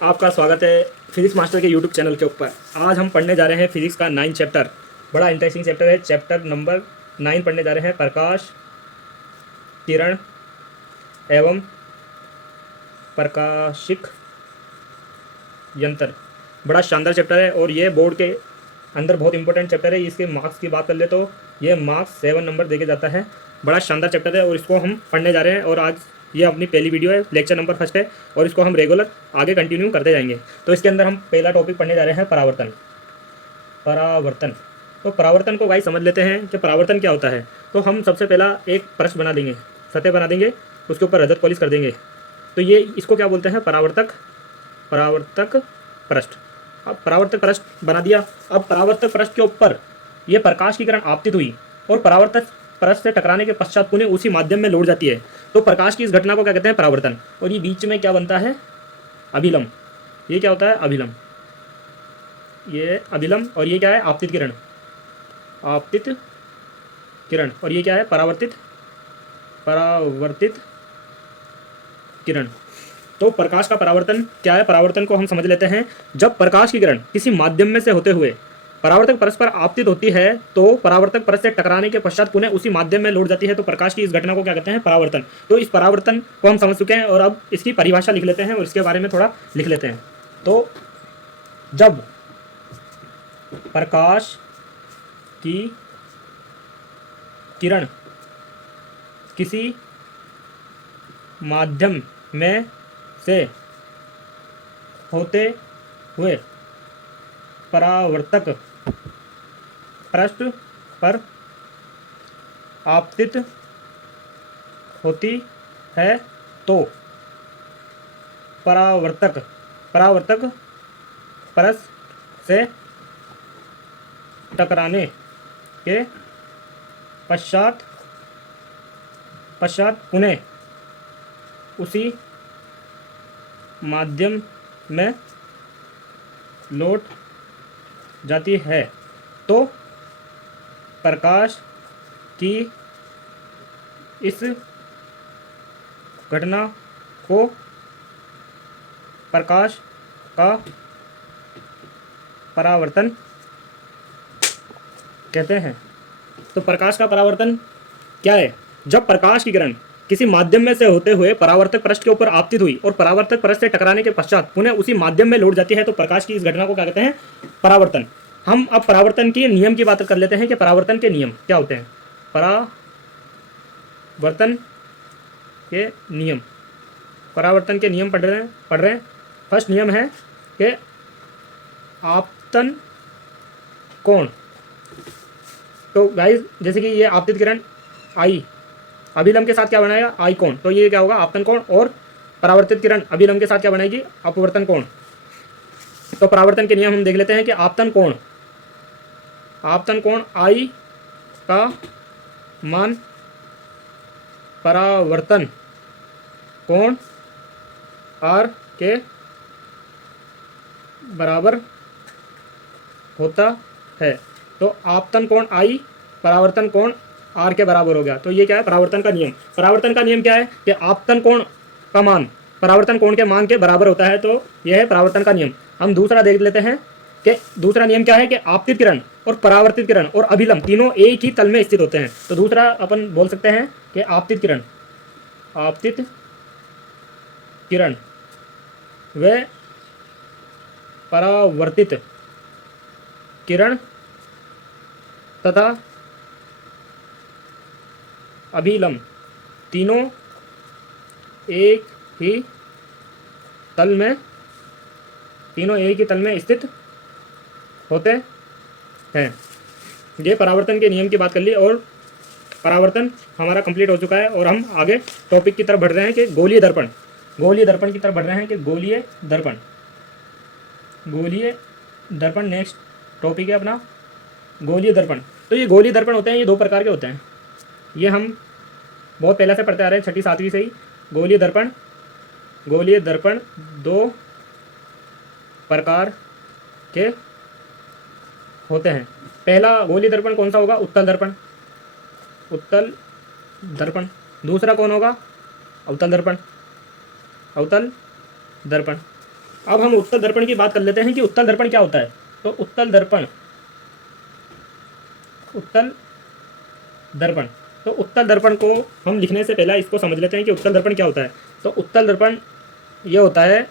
आपका स्वागत है फिजिक्स मास्टर के यूट्यूब चैनल के ऊपर। आज हम पढ़ने जा रहे हैं फिजिक्स का 9 चैप्टर। बड़ा इंटरेस्टिंग चैप्टर है। चैप्टर नंबर 9 पढ़ने जा रहे हैं, प्रकाश, किरण एवं प्रकाशिक यंत्र। बड़ा शानदार चैप्टर है और ये बोर्ड के अंदर बहुत इंपॉर्टेंट चैप्टर है। इसके मार्क्स की बात कर ले तो ये मार्क्स 7 नंबर देके जाता है। बड़ा शानदार चैप्टर है और इसको हम पढ़ने जा रहे हैं। और आज ये अपनी पहली वीडियो है, लेक्चर नंबर 1 है और इसको हम रेगुलर आगे कंटिन्यू करते जाएंगे। तो इसके अंदर हम पहला टॉपिक पढ़ने जा रहे हैं, परावर्तन। परावर्तन तो परावर्तन को भाई समझ लेते हैं कि परावर्तन क्या होता है। तो हम सबसे पहला एक पृष्ठ बना देंगे, सतह बना देंगे, उसके ऊपर रजत पॉलिश कर देंगे। तो ये इसको क्या बोलते हैं, परावर्तक पृष्ठ। अब परावर्तक पृष्ठ बना दिया। अब परावर्तक पृष्ठ के ऊपर ये प्रकाश की किरण आपतित हुई और परावर्तक पृष्ठ से टकराने के पश्चात पुनः उसी माध्यम में लौट जाती है। तो प्रकाश की इस घटना को क्या कहते हैं, परावर्तन। और ये बीच में क्या बनता है, अभिलंब। ये क्या होता है, अभिलंब। ये अभिलंब और ये क्या है, आपतित किरण। आपतित किरण। और ये क्या है, परावर्तित किरण। तो प्रकाश का परावर्तन क्या है, परावर्तन को हम समझ लेते हैं। जब प्रकाश की किरण किसी माध्यम में से होते हुए परावर्तक परत पर आपतित होती है तो परावर्तक परत से टकराने के पश्चात पुनः उसी माध्यम में लौट जाती है। तो प्रकाश की इस घटना को क्या कहते हैं, परावर्तन। तो इस परावर्तन को हम समझ चुके हैं और अब इसकी परिभाषा लिख लेते हैं और इसके बारे में थोड़ा लिख लेते हैं। तो जब प्रकाश की किरण किसी माध्यम में से होते हुए परावर्तक पृष्ठ पर आपतित होती है तो परावर्तक परत से टकराने के पश्चात पुनः उसी माध्यम में लौट जाती है। तो प्रकाश की इस घटना को प्रकाश का परावर्तन कहते हैं। तो प्रकाश का परावर्तन क्या है, जब प्रकाश की किरण किसी माध्यम में से होते हुए परावर्तक पृष्ठ के ऊपर आपतित हुई और परावर्तक पृष्ठ से टकराने के पश्चात पुनः उसी माध्यम में लौट जाती है तो प्रकाश की इस घटना को क्या कहते हैं, परावर्तन। हम अब परावर्तन के नियम की बात कर लेते हैं कि परावर्तन के नियम क्या होते हैं। परावर्तन के नियम पढ़ रहे हैं। फर्स्ट नियम है कि आपतन कोण। तो गाइस जैसे कि ये आपतित किरण आई, अभिलंब के साथ क्या बनाएगा, आई कोण। तो ये क्या होगा, आपतन कोण। और परावर्तित किरण अभिलंब के साथ क्या बनाएगी, अपवर्तन कोण। तो परावर्तन के नियम हम देख लेते हैं कि आपतन कोण आई का मान परावर्तन कोण आर के बराबर होता है। तो आपतन कोण आई परावर्तन कोण आर के बराबर हो गया। तो ये क्या है, परावर्तन का नियम। परावर्तन का नियम क्या है कि आपतन कोण का मान परावर्तन कोण के मान के बराबर होता है। तो यह है परावर्तन का नियम। हम दूसरा देख लेते हैं कि दूसरा नियम क्या है कि आपतित किरण और परावर्तित किरण और अभिलंब तीनों एक ही तल में स्थित होते हैं। तो दूसरा अपन बोल सकते हैं कि आपतित किरण व परावर्तित किरण तथा अभिलंब तीनों एक ही तल में स्थित होते हैं। ये परावर्तन के नियम की बात कर ली और परावर्तन हमारा कंप्लीट हो चुका है। और हम आगे टॉपिक की तरफ बढ़ रहे हैं कि गोलीय दर्पण की तरफ बढ़ रहे हैं कि गोलीय दर्पण नेक्स्ट टॉपिक है अपना, गोलीय दर्पण। तो ये गोलीय दर्पण होते हैं, ये दो प्रकार के होते हैं। ये हम बहुत पहले से पढ़ते आ रहे हैं, 6ठी 7वीं से ही। गोलीय दर्पण दो प्रकार के होते हैं। पहला गोलीय दर्पण कौन सा होगा, उत्तल दर्पण। दूसरा कौन होगा, अवतल दर्पण। अब हम उत्तल दर्पण की बात कर लेते हैं कि उत्तल दर्पण क्या होता है। तो उत्तल दर्पण तो उत्तल दर्पण को हम लिखने से पहले इसको समझ लेते हैं कि उत्तल दर्पण क्या होता है। तो उत्तल दर्पण ये होता है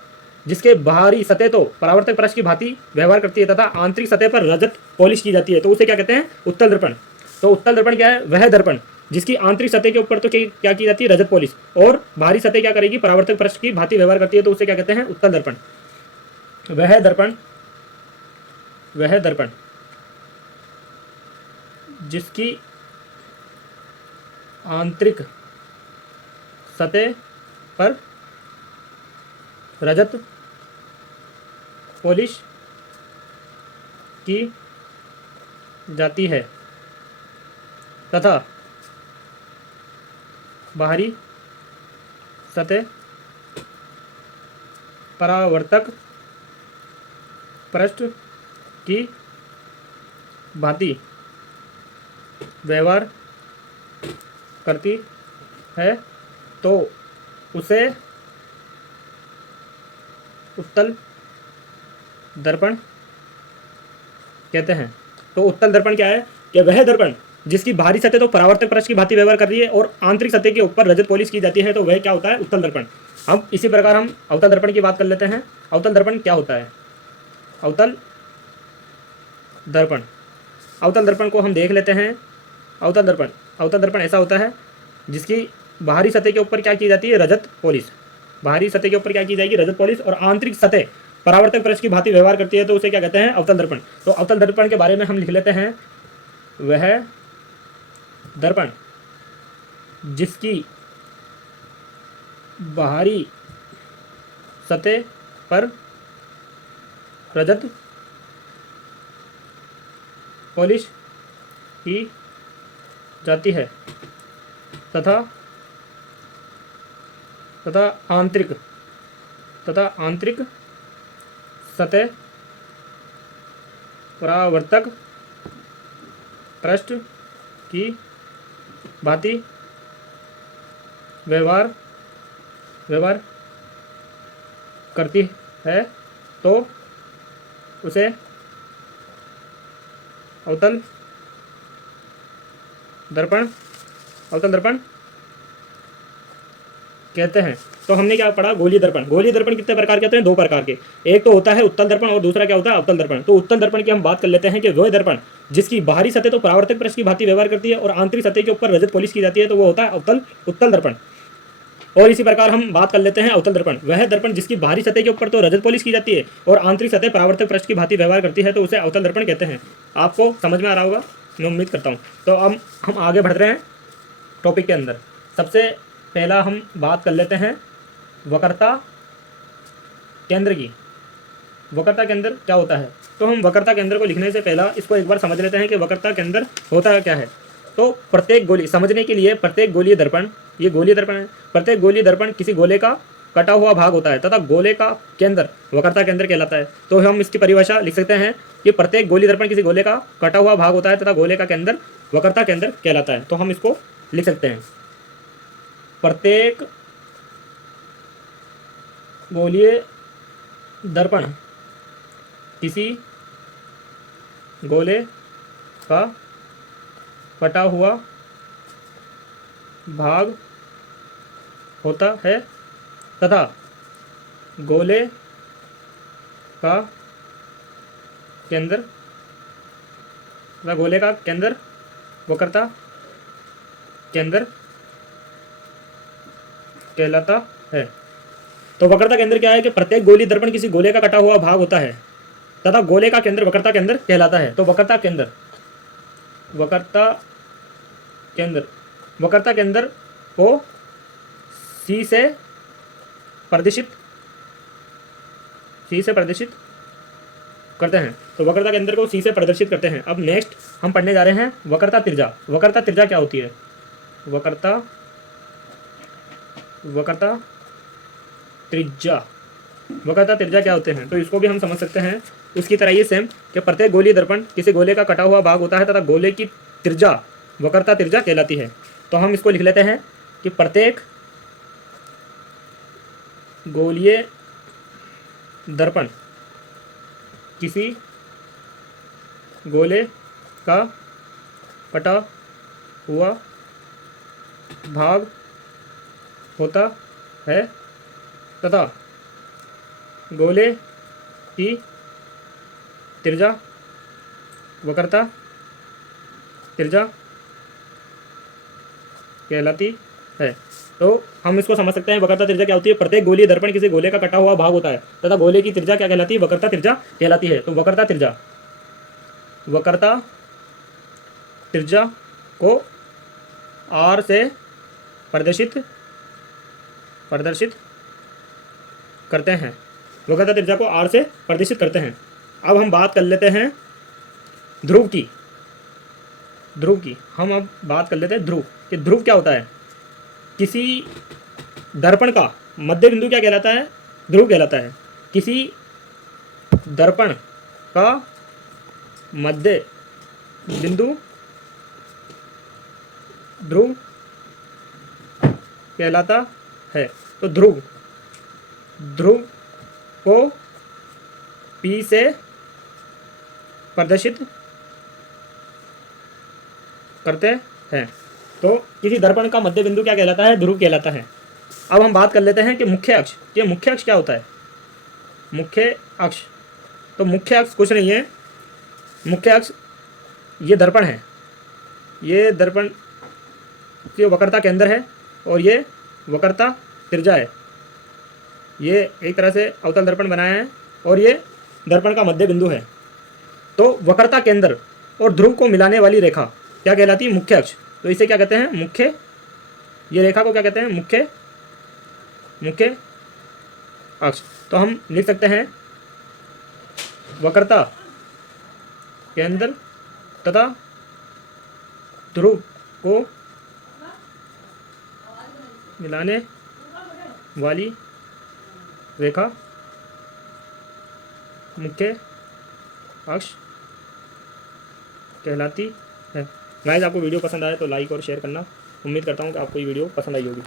जिसके बाहरी सतह तो परावर्तक पृष्ठ की भांति व्यवहार करती है तथा आंतरिक सतह पर रजत पॉलिश की जाती है, तो उसे क्या कहते हैं, उत्तल दर्पण। तो उत्तल दर्पण क्या है, वह दर्पण जिसकी आंतरिक सतह के ऊपर तो क्या की जाती है, रजत पॉलिश, और बाहरी सतह क्या करेगी, परावर्तक पृष्ठ की भांति व्यवहार करती है, तो उसे क्या कहते हैं, उत्तल दर्पण। वह दर्पण जिसकी आंतरिक सतह पर रजत पॉलिश की जाती है तथा बाहरी सतह परावर्तक पृष्ठ की भांति व्यवहार करती है, तो उसे उत्तल दर्पण कहते हैं। तो उत्तल दर्पण क्या है कि वह दर्पण जिसकी बाहरी सतह तो परावर्तक पृष्ठ की भांति व्यवहार कर रही है और आंतरिक सतह के ऊपर रजत पॉलिश की जाती है, तो वह क्या होता है, उत्तल दर्पण। अब इसी प्रकार हम अवतल दर्पण की बात कर लेते हैं। अवतल दर्पण क्या होता है, अवतल दर्पण को हम देख लेते हैं। अवतल दर्पण ऐसा होता है जिसकी बाहरी सतह के ऊपर क्या की जाती है, रजत पॉलिश, बाहरी सतह के ऊपर क्या की जाएगी, रजत पॉलिश, और आंतरिक सतह परावर्तक पृष्ठ की भांति व्यवहार करती है, तो उसे क्या कहते हैं, अवतल दर्पण। तो अवतल दर्पण के बारे में हम लिख लेते हैं, वह दर्पण जिसकी बाहरी सतह पर रजत पॉलिश की जाती है तथा आंतरिक सतह परावर्तक पृष्ठ की भांति व्यवहार करती है, तो उसे अवतल दर्पण कहते हैं। तो हमने क्या पढ़ा, गोलीय दर्पण। गोलीय दर्पण कितने प्रकार के होते हैं, दो प्रकार के। एक तो होता है उत्तल दर्पण और दूसरा क्या होता है, अवतल दर्पण। तो उत्तल दर्पण की हम बात कर लेते हैं कि वह दर्पण जिसकी बाहरी सतह तो परावर्तक पृष्ठ की भांति व्यवहार करती है और आंतरिक सतह के ऊपर रजत पॉलिश की जाती है, तो वो होता है उत्तल दर्पण। और इसी प्रकार हम बात कर लेते हैं अवतल दर्पण। वह दर्पण जिसकी बाहरी सतह के ऊपर तो रजत पॉलिश की जाती है और आंतरिक सतह परावर्तक पृष्ठ की भांति व्यवहार करती है, तो उसे अवतल दर्पण कहते हैं। आपको समझ में आ रहा होगा, मैं उम्मीद करता हूँ। तो अब हम आगे बढ़ रहे हैं टॉपिक के अंदर। सबसे पहला हम बात कर लेते हैं वक्रता केंद्र की। वक्रता केंद्र क्या होता है, तो हम वक्रता केंद्र को लिखने से पहला इसको एक बार समझ लेते हैं कि वक्रता केंद्र होता क्या है। तो प्रत्येक गोली समझने के लिए, प्रत्येक गोलीय दर्पण, ये गोलीय दर्पण है, प्रत्येक गोलीय दर्पण किसी गोले का कटा हुआ भाग होता है तथा गोले का केंद्र वक्रता केंद्र कहलाता है। तो हम इसकी परिभाषा लिख सकते हैं कि प्रत्येक गोलीय दर्पण किसी गोले का कटा हुआ भाग होता है तथा गोले का केंद्र वक्रता केंद्र कहलाता है। तो हम इसको लिख सकते हैं, प्रत्येक गोलीय दर्पण किसी गोले का कटा हुआ भाग होता है तथा गोले का केंद्र वक्रता केंद्र कहलाता है। तो वक्रता केंद्र क्या है कि प्रत्येक गोलीय दर्पण किसी गोले का कटा हुआ भाग होता है तथा गोले का केंद्र वक्रता केंद्र कहलाता है। तो वक्रता केंद्र को सी से प्रदर्शित करते हैं। तो वक्रता केंद्र को सी से प्रदर्शित करते हैं। अब नेक्स्ट हम पढ़ने जा रहे हैं वक्रता त्रिज्या। वक्रता त्रिज्या क्या होती है, वक्रता त्रिज्या क्या होते हैं, तो इसको भी हम समझ सकते हैं उसकी तरह ही सेम कि प्रत्येक गोलीय दर्पण किसी गोले का कटा हुआ भाग होता है तथा गोले की त्रिज्या वक्रता त्रिज्या कहलाती है। तो हम इसको लिख लेते हैं कि प्रत्येक गोलीय दर्पण किसी गोले का कटा हुआ भाग होता है तथा गोले की त्रिज्या वक्रता त्रिज्या कहलाती है। तो हम इसको समझ सकते हैं, वक्रता त्रिज्या क्या होती है? प्रत्येक गोलीय दर्पण किसी गोले का कटा हुआ भाग होता है तथा गोले की त्रिज्या क्या कहलाती है? वक्रता त्रिज्या कहलाती है। तो वक्रता त्रिज्या को आर से प्रदर्शित करते हैं। वक्रता त्रिज्या को आर से प्रदर्शित करते हैं। अब हम बात कर लेते हैं ध्रुव की। हम अब बात कर लेते हैं ध्रुव कि ध्रुव क्या होता है। किसी दर्पण का मध्य बिंदु क्या कहलाता है? ध्रुव कहलाता है। किसी दर्पण का मध्य बिंदु ध्रुव कहलाता है। तो ध्रुव को P से प्रदर्शित करते हैं। तो किसी दर्पण का मध्य बिंदु क्या कहलाता है? ध्रुव कहलाता है। अब हम बात कर लेते हैं कि मुख्य अक्ष। ये मुख्य अक्ष क्या होता है? मुख्य अक्ष, तो मुख्य अक्ष कुछ नहीं है। मुख्य अक्ष ये दर्पण है, ये दर्पण की वक्रता केंद्र है और ये वक्रता त्रिज्या है। ये एक तरह से अवतल दर्पण बनाया है और ये दर्पण का मध्य बिंदु है। तो वक्रता केंद्र और ध्रुव को मिलाने वाली रेखा क्या कहलाती है? मुख्य अक्ष। तो इसे क्या कहते हैं? मुख्य। ये रेखा को क्या कहते हैं? मुख्य अक्ष। तो हम लिख सकते हैं वक्रता केंद्र तथा ध्रुव को मिलाने वाली रेखा मुख्य अक्ष कहलाती है। गाइस, आपको वीडियो पसंद आए तो लाइक और शेयर करना। उम्मीद करता हूँ कि आपको ये वीडियो पसंद आई होगी।